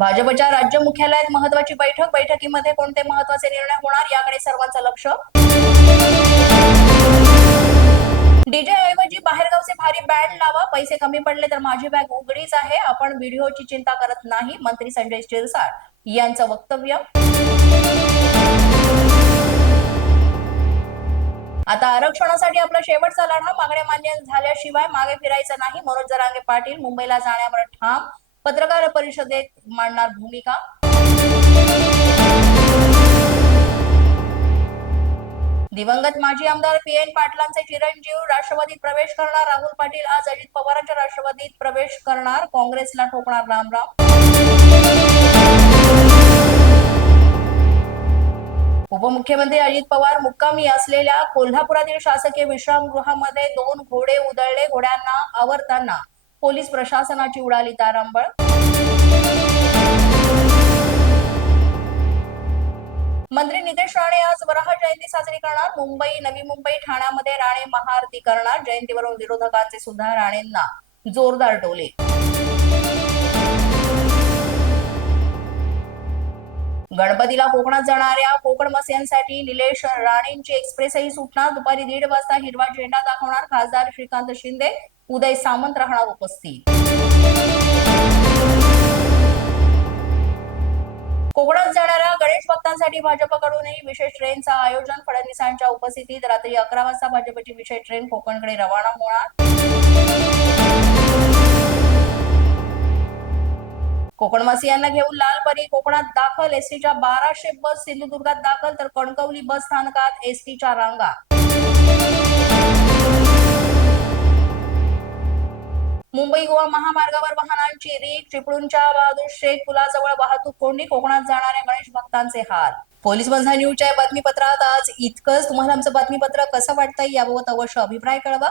भाजपच्या राज्य मुख्यालयात महत्वाची बैठक. बैठकीमध्ये कोणते महत्त्वाचे निर्णय होणार याकडे सर्वांचं लक्ष. डीजे ऐवजी बाहेरगावचे भारी बँड लावा. पैसे कमी पडले तर माझी बॅग उघडीच आहे. आपण व्हिडिओची चिंता करत नाही मंत्री संजय शिरसाट यांचं वक्तव्य. आता आरक्षणासाठी आपला शेवटचा लढा मागण्या मान्य झाल्याशिवाय मागे फिरायचं नाही. मनोज जरांगे पाटील मुंबईला जाण्यावर ठाम. पत्रकार परिषदेत मांडणार भूमिका. दिवंगत माजी आमदार पी एन पाटलांचे चिरंजीव राष्ट्रवादीत प्रवेश करणार. राहुल पाटील आज अजित पवारांच्या राष्ट्रवादीत प्रवेश करणार. काँग्रेसला ठोकणार रामराम. उपमुख्यमंत्री अजित पवार मुक्कामी असलेल्या कोल्हापुरातील शासकीय विश्रामगृहामध्ये दोन घोडे उधळले. घोड्यांना आवरताना पोलीस प्रशासनाची उडाली तारांबळ. मंत्री नितेश राणे आज वराह जयंती साजरी करणार. मुंबई नवी मुंबई ठाण्यामध्ये राणे महाआरती करणार. जयंतीवरून विरोधकांचे सुद्धा राणेंना जोरदार टोले. गणपतीला कोकणात जाणाऱ्या कोकणवासियांसाठी निलेश राणेंची एक्सप्रेसही सुटणार. दुपारी दीड वाजता हिरवा झेंडा दाखवणार खासदार श्रीकांत शिंदे. उदय सामंत राहणार उपस्थित. कोकणात जाणाऱ्या गणेश भक्तांसाठी भाजपकडूनही विशेष ट्रेनचं आयोजन. फडणवीसांच्या उपस्थितीत रात्री अकरा वाजता भाजपची विशेष ट्रेन कोकणकडे रवाना होणार. कोकणवासियांना घेऊन लालपरी कोकणात दाखल. एसटीच्या बाराशे बस सिंधुदुर्गात दाखल तर कणकवली बस स्थानकात एसटीच्या रांगा. मुंबई गोवा महामार्गावर वाहनांची रीक चिपळूणच्या बहादूर शेख पुलाजवळ वाहतूक कोंडी कोकणात जाणाऱ्या गणेश भक्तांचे हाल. पोलीस बंधा न्यूजच्या बातमीपत्रात आज इतकंच. तुम्हाला आमचं बातमीपत्र कसं वाटतंय याबाबत अवश्य अभिप्राय कळवा.